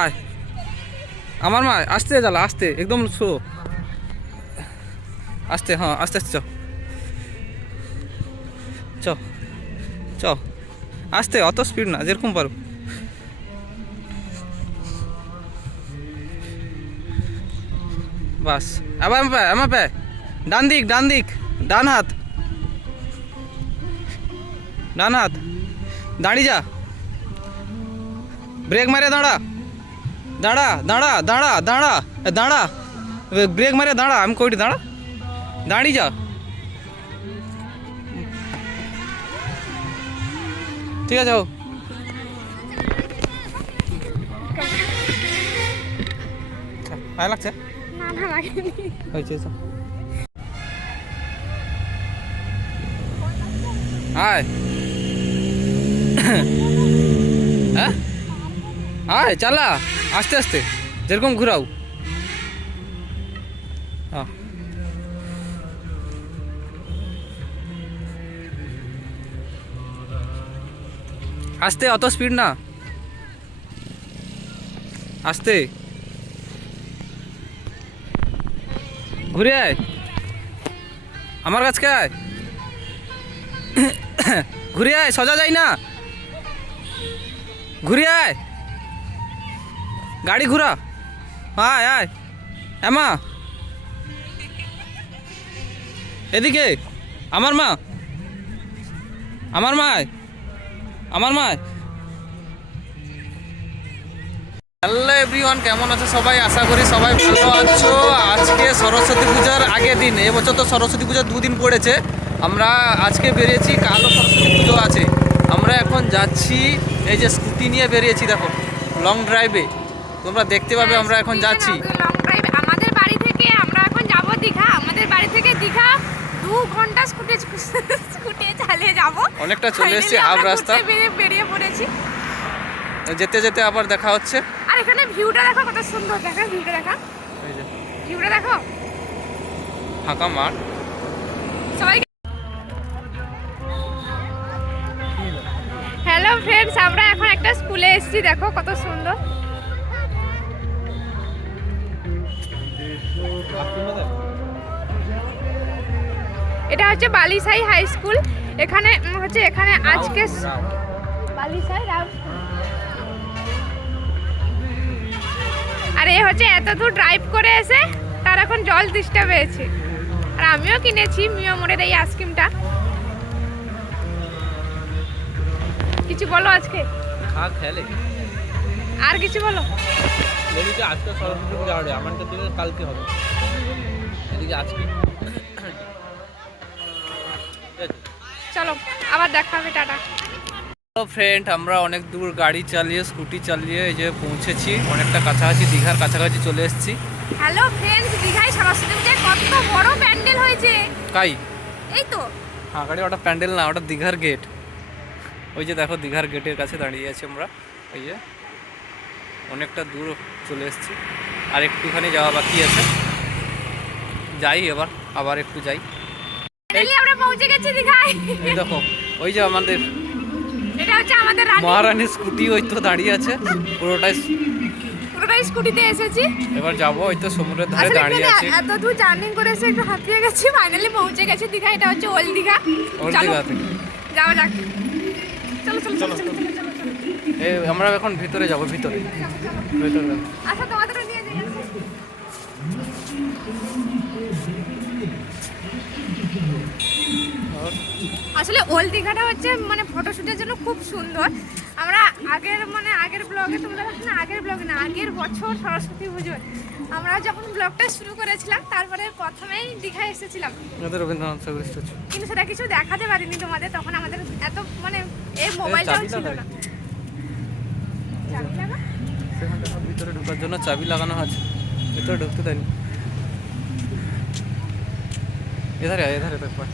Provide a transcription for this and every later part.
আয়। আমার মা, আসতে জ্বালা, আসতে, একদম শো আসতে হ্যাঁ আস্তে আস্তে, চ। চ চ। আসতে, অত স্পিড না, যেরকম পারো। বাস। আবার আমার পায়ে আমার পায়ে। ডান দিক ডান দিক, ডান হাত। ডান হাত। দাঁড়িয়ে যা। ব্রেক মারে, দাঁড়া। দাঁড়া দাঁড়া দাঁড়া দাঁড়া দাঁড়া। ব্রেক মারে দাঁড়া আমি কইটি দাঁড়া। দাঁড়িয়ে যা। ঠিক আছে হোক। ভালো লাগছে? হয়েছে আয় হ্যাঁ? আয়, চালা। আস্তে আস্তে। যেরকম ঘুরাও। আস্তে, অত স্পিড না। আস্তে। ঘুরে আয়। আমার কাছকে আয়? ঘুরে আয়, সজা যাই না। ঘুরে আয়। গাড়ি ঘুরা। আয় আয়। এমা। এদিকে আমার মা। আমার মায় আমার মায় হ্যালো এভরিওয়ান, কেমন আছো সবাই? আশা করি সবাই ভালো আছো। আজকে সরস্বতী পূজার আগের দিন। এবছর তো সরস্বতী পূজা দুদিন পড়েছে। আমরা আজকে বেরিয়েছি, কালো সরস্বতী পুজো আছে। আমরা এখন যাচ্ছি, এই যে স্কুটি নিয়ে বেরিয়েছি, দেখো লং ড্রাইভে তোমরা দেখতে পাবে আমরা এখন যাচ্ছি। আমাদের বাড়ি থেকে আমরা এখন যাব দীঘা। আমাদের বাড়ি থেকে দীঘা দু ঘণ্টা স্কুটি স্কুটি চালিয়ে যাব। অনেকটা চলে এসেছি হাফ রাস্তা। বেরিয়ে বেরিয়ে পড়েছি। যেতে যেতে আবার দেখা হচ্ছে। আর এখানে ভিউটা দেখো কত সুন্দর। দেখা ভিউটা দেখা। ভিউটা দেখো। ফাঁকা মাঠ। সবাই হ্যালো ফ্রেন্ডস আমরা এখন একটা স্কুলে এসেছি। দেখো কত সুন্দর। এটা হচ্ছে বালিসাই হাই স্কুল। এখানে হচ্ছে এখানে আজকে বালিসাই আর এ হচ্ছে এত দূর ড্রাইভ করে এসে তার এখন জল তেষ্টা পেয়েছে আর আমিও কিনেছি মিও মোড়ের এই আইসক্রিমটা কিছু বলো আজকে? আর কিছু বলো? আজকে সরস্বতী পূজা হবে কালকে হবে। এদিকে আজকে চলো আবার দেখা হবে টাটা। হ্যালো ফ্রেন্ড আমরা অনেক দূর গাড়ি চালিয়ে স্কুটি চালিয়ে এই যে পৌঁছেছি। অনেকটা কাছাকাছি দীঘার কাছাকাছি চলে এসেছি। হ্যালো ফ্রেন্ডস দীঘায় সরস্বতী পূজায় কত বড় প্যান্ডেল হয়েছে। কাই? এই তো। হ্যাঁ গাড়ি ওটা প্যান্ডেল না ওটা দীঘার গেট। ওই যে দেখো দীঘার গেটের কাছে দাঁড়িয়ে আছি আমরা। ওই যে অনেকটা দূর চলে এসেছি। আর একটুখানি যাওয়া বাকি আছে। যাই এবার আবার একটু যাই। পৌঁছে গেছি দীঘায়। এই দেখো ওই যে আমাদের এটা হচ্ছে আমাদের রানী। মহারানীর স্কুটি ওই তো দাঁড়িয়ে আছে। পুরোটাই পুরোটাই স্কুটিতে এসেছি। এবার যাব ওই তো সমুদ্রের ধারে দাঁড়িয়ে আছি। এত দূর জার্নি করে এসে একটু হাঁপিয়ে গেছি ফাইনালি পৌঁছে গেছি দীঘা। এটা হচ্ছে ওল্ড দীঘা। চলো, দীঘা থেকে। যাওয়া যাক। চলো চলো চলো চলো আমরা এখন ভিতরে যাব ভিতরে। ভিতরে। আচ্ছা তোমাদেরও নিয়ে যাই। আর আসলে ওল্ড দীঘাটা হচ্ছে মানে ফটোশুটের জন্য খুব সুন্দর। আমরা আগের মানে আগের ব্লগে তোমরা না আগের ব্লগে না আগের বছর সরস্বতী পুজোর আমরা যখন ব্লগটা শুরু করেছিলাম তারপরে প্রথমেই দীঘায় এসেছিলাম। আমাদের রবীন্দ্রনাথ ঠাকুরের স্ট্যাচু কিন্তু সেটা কিছু দেখাতে পারিনি তোমাদের তখন আমাদের এত মানে এই মোবাইলটাও ছিল না। চাবি লাগা? সেখানটা ভিতরে ঢোকার জন্য চাবি লাগানো আছে। ভিতরে ঢুকতে দেয়নি। এধারে এধারে দেখ পায়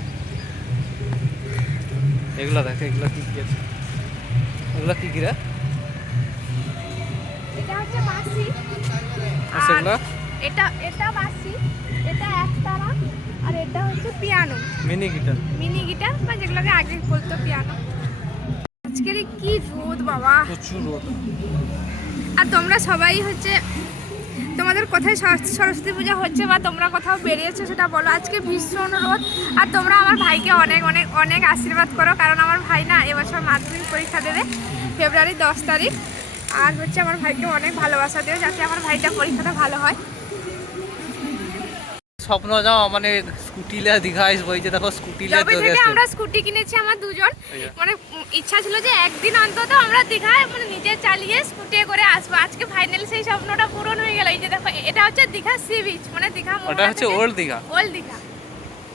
এগুলা দেখ এগুলা কি কি আছে? এগুলা কি কি রে? এটা হচ্ছে বাসি আর সেগুলা এটা এটা বাসি এটা একতারা আর এটা হচ্ছে piano. Mini guitar. Mini guitar বা যেগুলোকে আগে বলতো পিয়ানো। আজকের কি রোদ বাবা। প্রচুর রোদ। আর তোমরা সবাই হচ্ছে তোমাদের কোথায় সর- সরস্বতী পূজা হচ্ছে বা তোমরা কোথাও বেরিয়েছো সেটা বলো। আজকে ভীষণ রোদ আর তোমরা আমার ভাইকে অনেক অনেক অনেক আশীর্বাদ করো কারণ আমার ভাই না এবছর মাধ্যমিক পরীক্ষা দেবে ফেব্রুয়ারি দশ তারিখ। আর হচ্ছে আমার ভাইকে অনেক ভালোবাসা দিও যাতে আমার ভাইটা পরীক্ষাটা ভালো হয়। স্বপ্ন যাও মানে স্কুটিলে দীঘা আসব এই যে দেখো স্কুটিলে থেকে আমরা স্কুটি কিনেছি আমার দুজন। মানে ইচ্ছা ছিল যে একদিন অন্তত আমরা দীঘায় মানে নিজে চালিয়ে স্কুটি করে আসব। আজকে ফাইনালি সেই স্বপ্নটা পূরণ হয়ে গেল এই যে দেখো এটা হচ্ছে দীঘা সি বিচ মানে দীঘা ওটা হচ্ছে ওল্ড দীঘা। ওল্ড দীঘা।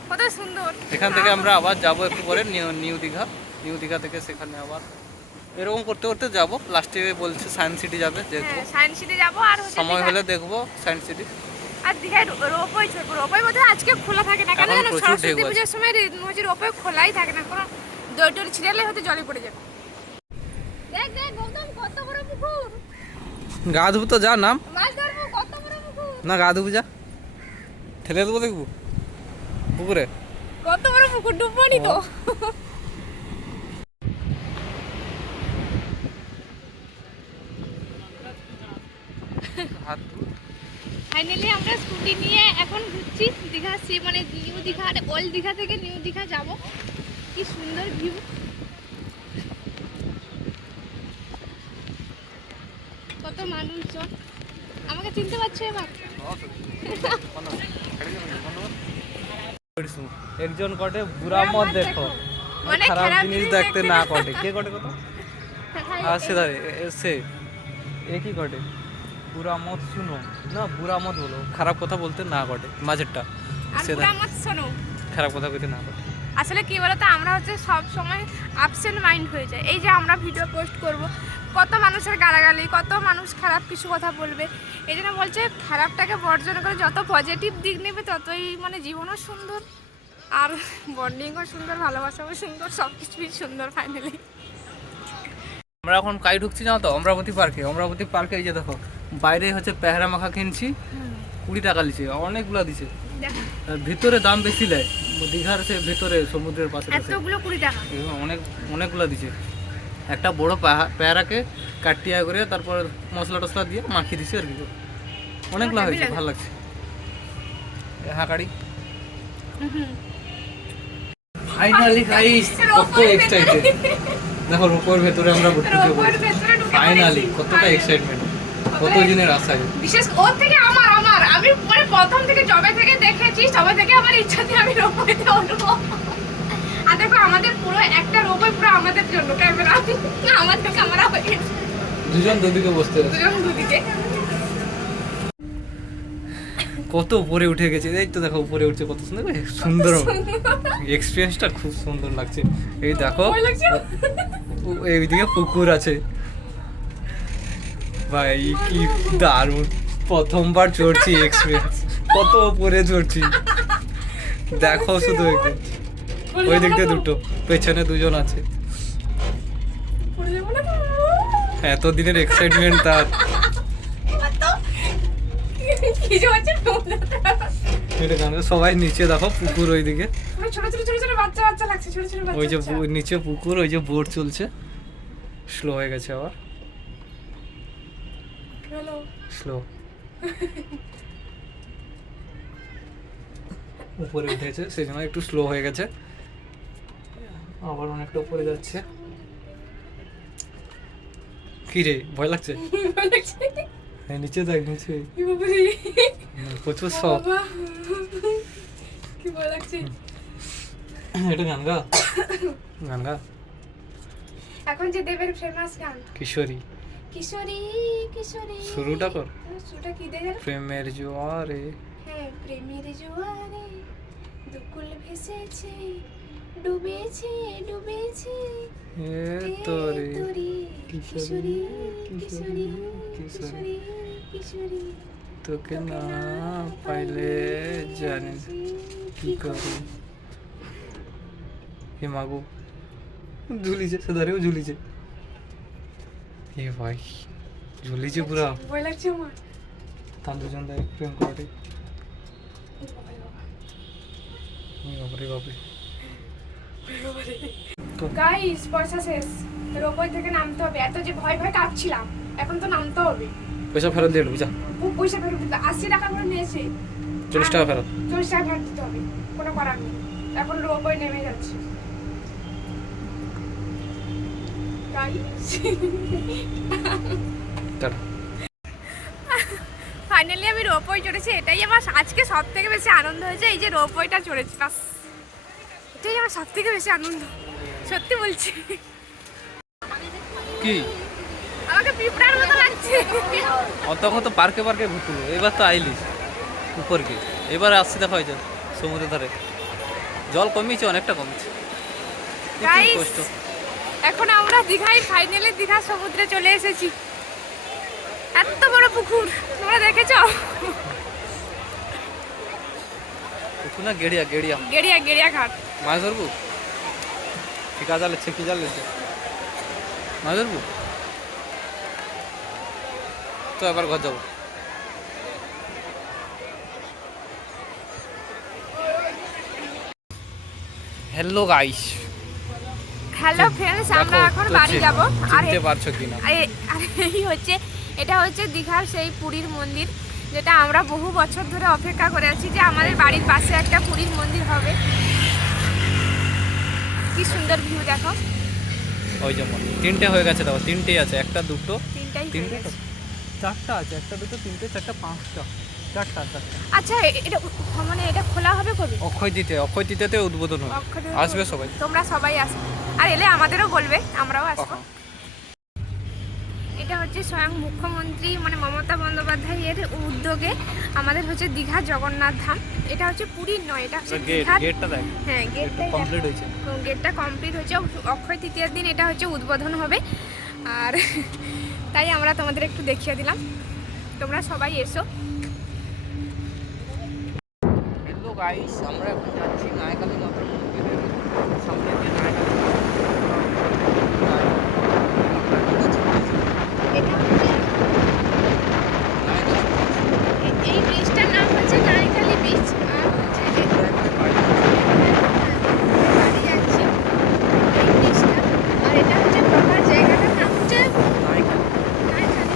কত সুন্দর। এখান থেকে আমরা আবার যাব একটু পরে New New Digha. New Digha থেকে সেখানে আবার এরকম করতে করতে যাব। লাস্টে বলছে সায়েন্স সিটি যাবে দেখব। হ্যাঁ সায়েন্স সিটি যাব আর হচ্ছে সময় হলে দেখব সায়েন্স সিটি আর দীঘায় রোপওয়ে চড়বো। রোপওয়ে বোধহয় আজকে খোলা থাকে না। কেন জানো সরস্বতী। পুজোর সময় হচ্ছে রোপওয়ে খোলাই থাকে না। কোনো দই টই ছিঁড়ালে হয়তো জলে পড়ে যাবে। দেখ দেখ গৌতম কত বড় পুকুর। গা ধুবো তো যা নাম। মাছ ধরবো কত বড় পুকুর না গা ধুবো যা ঠেলে দেবো দেখব। পুকুরে। কত বড় পুকুর, ডুববনি তো। ফাইনালি আমরা স্কুটি নিয়ে এখন ঘুরছি দীঘা সি মানে নিউ দীঘা আর ওল্ড দীঘা থেকে নিউ দীঘা যাব। কি সুন্দর ভিউ কত মানুষজন। আমাকে চিনতে পারছ এবার? একজন কটে বুড়া মত দেখো। মানে খারাপ জিনিস দেখতে না। কটে। কে কটে কত? আর সে ধারে এ- কি কটে? বুড়া মত শুনো। না বুড়া মত বলো। খারাপ কথা বলতে না কটে। মাঝেরটা। খারাপ কথা বলতে না কটে। আসলে কি বলতো আমরা হচ্ছে সব সময় আপসেন্ট মাইন্ড হয়ে যায় এই যে আমরা ভিডিও পোস্ট করব কত মানুষের গালাগালি কত মানুষ খারাপ কিছু কথা বলবে। এই জন্য বলছে খারাপটাকে বর্জন করে যত পজিটিভ দিক নেবে ততই মানে জীবনও সুন্দর। আর বন্ডিংও সুন্দর ভালোবাসাও সুন্দর সব কিছুই সুন্দর ফাইনালি আমরা এখন কাই ঢুকছি জানো তো? অমরাবতী পার্কে অমরাবতী পার্কে এই যে দেখো বাইরে হচ্ছে পেহারা মাখা কিনছি কুড়ি টাকা লিছে অনেকগুলো দিছে ভিতরে দাম বেশি নেয় দীঘার সে ভিতরে সমুদ্রের পাশে অনেক অনেকগুলো দিছে একটা বড় পেয়ারাকে কাটিয়া করে তারপর মশলা টসলা দিয়ে মাখিয়ে দিছে আর কি। অনেকগুলো হয়েছে। ভালো লাগছে। হাঁকাড়ি ফাইনালি গাইস কত এক্সাইটেড দেখো রূপোর ভেতরে আমরা ঘুরতে ঢুকে ফাইনালি কতটা। এক্সাইটমেন্ট কত দিনের আশায় বিশেষ ওর থেকে আমার আমার। আমি মানে প্রথম থেকে জবে থেকে দেখেছি থেকে আমার ইচ্ছাতে আমি উঠবো আর দেখো আমাদের পুরো একটা পুরো আমাদের জন্য ক্যামেরা। আমাদের ক্যামেরা হয়ে গেছে। দুজন দুদিকে বসতে দুজন দুদিকে। কত উপরে উঠে গেছে এই তো দেখো উপরে উঠছে কত সুন্দর সুন্দর এক্সপিরিয়েন্সটা খুব সুন্দর লাগছে। এই দেখো? এইদিকে পুকুর আছে। ভাই কি দারুণ। প্রথমবার চড়ছি এক্সপিরিয়েন্স কত উপরে চড়ছি। দেখো শুধু একদিন ওই দিক দিয়ে দুটো পেছনে দুজন আছে? এত দিনের এক্সাইটমেন্ট তার। সবাই নিচে দেখো পুকুর ওইদিকে। ওই যে। নিচে পুকুর ওই যে বোট চলছে। স্লো হয়ে গেছে আবার। স্লো উপরে উঠেছে সেই জন্য একটু স্লো হয়ে গেছে। আবার অনেকটা উপরে যাচ্ছে। কি রে ভয় লাগছে? হ্যাঁ নিচে দেখ নিচে। প্রচুর সব কি ভয় লাগছে? এটা গান গা। গান গা। এখন যে দেবের ফেমাস গান। কিশোরী। কিশোরী কিশোরী। শুরুটা কর। শুরুটা কি জানো? প্রেমের জোয়ারে। হ্যাঁ প্রেমের জোয়ারে দুকুল ভেসেছে। ডুবেছে ডুবেছে। তোরে কিশোরী, কিশোরী কিশোরী। কিশোরী, তোকে না পাইলে জানি কি করি হে মাগো ঝুলিছে সেধারেও ঝুলিছে। এ ভাই ঝুলিছে পুরা। ভয় লাগছে আমার। তার দুজন দেখ প্রেম করে এ বাপরে বাপরে। গাইস পয়সা শেষ। রোবই থেকে নামতে হবে। এত যে ভয় ভয় কাঁপছিলাম এখন তো নামতে হবে। পয়সা ফেরত দিয়ে বুঝা ও পয়সা ফেরত দিতে আশি টাকা করে নিয়েছে। চল্লিশ টাকা ফেরত। চল্লিশ টাকা ফেরত দিতে হবে। কোনো করার নেই। এখন রোবই নেমে যাচ্ছে। ফাইনালি আমি রোপওয়ে চড়েছি। এটাই আমার আজকে সব থেকে বেশি আনন্দ হয়েছে। এই যে রোপওয়েটা চড়েছি বাস। এটাই আমার সব থেকে বেশি আনন্দ। সত্যি বলছি। কি? আমাকে পিঁপড়ার মতো লাগছে। অত কত পার্কে পার্কে ঘুরতুলো এবার তো আইলিস উপরকে এবার আসছি দেখা হয়েছে সমুদ্রের ধারে। জল কমিয়েছে অনেকটা কমেছে কষ্ট। এখন আমরা দীঘায় ফাইনালি দীঘা সমুদ্রে চলে এসেছি। এত বড় পুকুর তোমরা দেখেছ? পুকুর না গেড়িয়া গেড়িয়া। গেড়িয়া গেড়িয়া ঘাট। মাছ ধরবো ঠিকা জালে ছেকি জাল লেছে মাছ ধরবো তো এবার ঘর যাব। হ্যালো গাইস হ্যালো ফ্রেন্ডস আমরা এখন বাড়ি যাব। আর চিনতে পারছ কিনা? আর এই হচ্ছে এটা হচ্ছে দীঘার সেই পুরীর মন্দির যেটা আমরা বহু বছর ধরে অপেক্ষা করে আছি যে আমাদের বাড়ির পাশে একটা পুরীর মন্দির হবে। কি সুন্দর ভিউ দেখো। ওই যেমন তিনটে হয়ে গেছে দেখো তিনটেই আছে একটা দুটো তিনটাই তিনটে। চারটা আছে একটা দুটো তিনটে চারটা পাঁচটা চারটা চারটা। আচ্ছা এটা মানে এটা খোলা হবে কবে? অক্ষয় দিতে অক্ষয় দিতেতে উদ্বোধন হবে। আসবে সবাই। তোমরা সবাই আসবে। আর এলে আমাদেরও বলবে আমরাও আসব? এটা হচ্ছে স্বয়ং মুখ্যমন্ত্রী মানে মমতা বন্দ্যোপাধ্যায়ের উদ্যোগে আমাদের হচ্ছে দীঘা জগন্নাথ ধাম। এটা হচ্ছে পুরীর নয় এটা হচ্ছে দীঘার হ্যাঁ গেটটাই দেখো। কমপ্লিট হয়েছে। গেটটা কমপ্লিট হয়েছে। অক্ষয় তৃতীয়ার দিন এটা হচ্ছে উদ্বোধন হবে। আর তাই আমরা তোমাদের একটু দেখিয়ে দিলাম। তোমরা সবাই এসো। হ্যালো গাইস আমরা এখন যাচ্ছি নায়কালী মাতার মন্দিরের সামনে নায়কালী এটা এই ব্রিজটার নাম হচ্ছে নাইকালি বিচ আর হচ্ছে এ- বাড়ি যাচ্ছি এই ব্রিজটা আর এটা হচ্ছে প্রপার জায়গাটার নাম হচ্ছে নাইকালি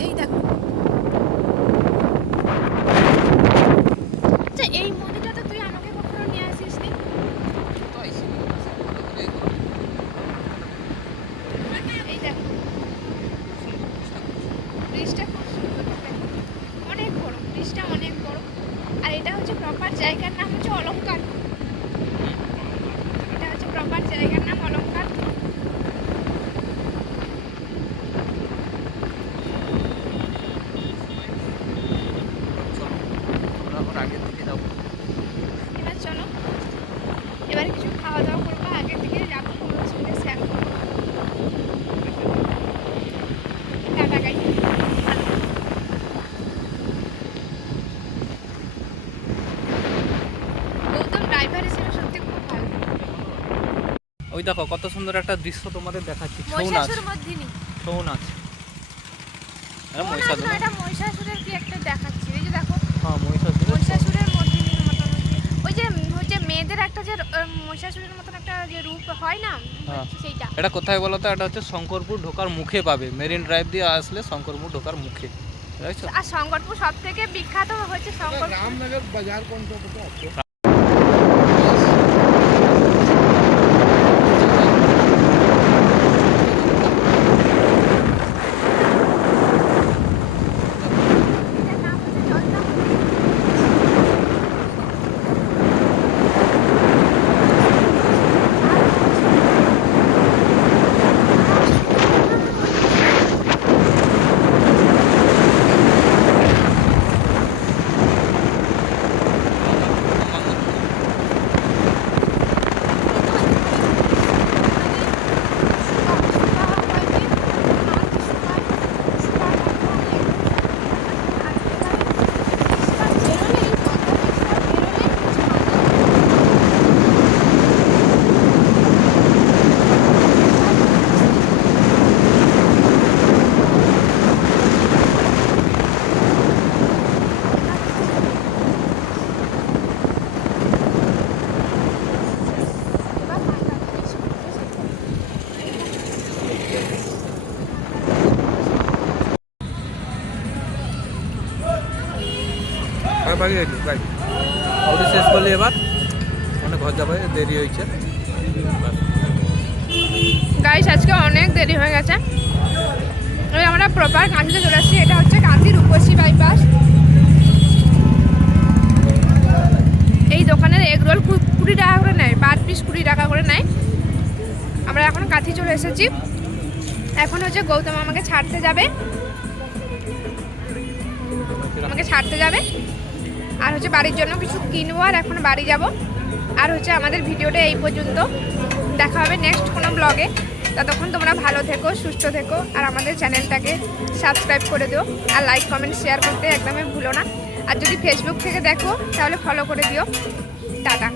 এই দেখো আচ্ছা এই মন্দিরটাতে তুই আমাকে কখনো নিয়ে আসিস নি এই দেখো ব্রিজটা খুব সুন্দর দেখো। অনেক বড় ব্রিজটা অনেক বড় আর এটা হচ্ছে প্রপার জায়গার নাম হচ্ছে অলংকার এটা হচ্ছে প্রপার জায়গার নাম অলংকার এবার চলো এবার কিছু খাওয়া দাওয়া করব আগের দিকে যাব তোমাদের সঙ্গে শেয়ার করব টাটা গাই গৌতম ড্রাইভার হিসেবে সত্যি খুব ভালো ওই দেখো কত সুন্দর একটা দৃশ্য তোমাদের দেখাচ্ছি। ছৌ নাচ। ছৌ নাচ। হ্যাঁ, মহিষাসুরের একটা দেখাচ্ছি হ্যাঁ, মহিষাসুর মেয়েদের একটা যে মহিষাসুরের মতন একটা যে রূপ হয় না হ্যাঁ। কোথায় বলো তো? এটা হচ্ছে শঙ্করপুর ঢোকার মুখে পাবে। মেরিন ড্রাইভ দিয়ে আসলে শঙ্করপুর ঢোকার মুখে। আর শঙ্করপুর সব থেকে বিখ্যাত হচ্ছে আছে বাই আউটি শেষ করলি এবার মানে ঘর যাবে দেরি হয়েছে। গাইস আজকে অনেক দেরি হয়ে গেছে। আমরা প্রপার কাঁথিতে চলে আসছি। এটা হচ্ছে কাঁথির উপসী বাইপাস এই দোকানের এগ রোল কুড়ি টাকা করে নেয় পার পিস কুড়ি টাকা করে নেয়। আমরা এখন কাঁথি চলে এসেছি। এখন হচ্ছে গৌতম আমাকে ছাড়তে যাবে। আমাকে ছাড়তে যাবে। আর হচ্ছে বাড়ির জন্য কিছু কিনবো আর এখন বাড়ি যাব। আর হচ্ছে আমাদের ভিডিওটা এই পর্যন্ত। দেখা হবে নেক্সট কোনো ব্লগে ততক্ষণ তোমরা ভালো থেকো, সুস্থ থেকো, আর আমাদের চ্যানেলটাকে সাবস্ক্রাইব করে দিও। আর লাইক কমেন্ট শেয়ার করতে একদমই ভুলো না। আর যদি ফেসবুক থেকে দেখো, তাহলে ফলো করে দিও। টাটা।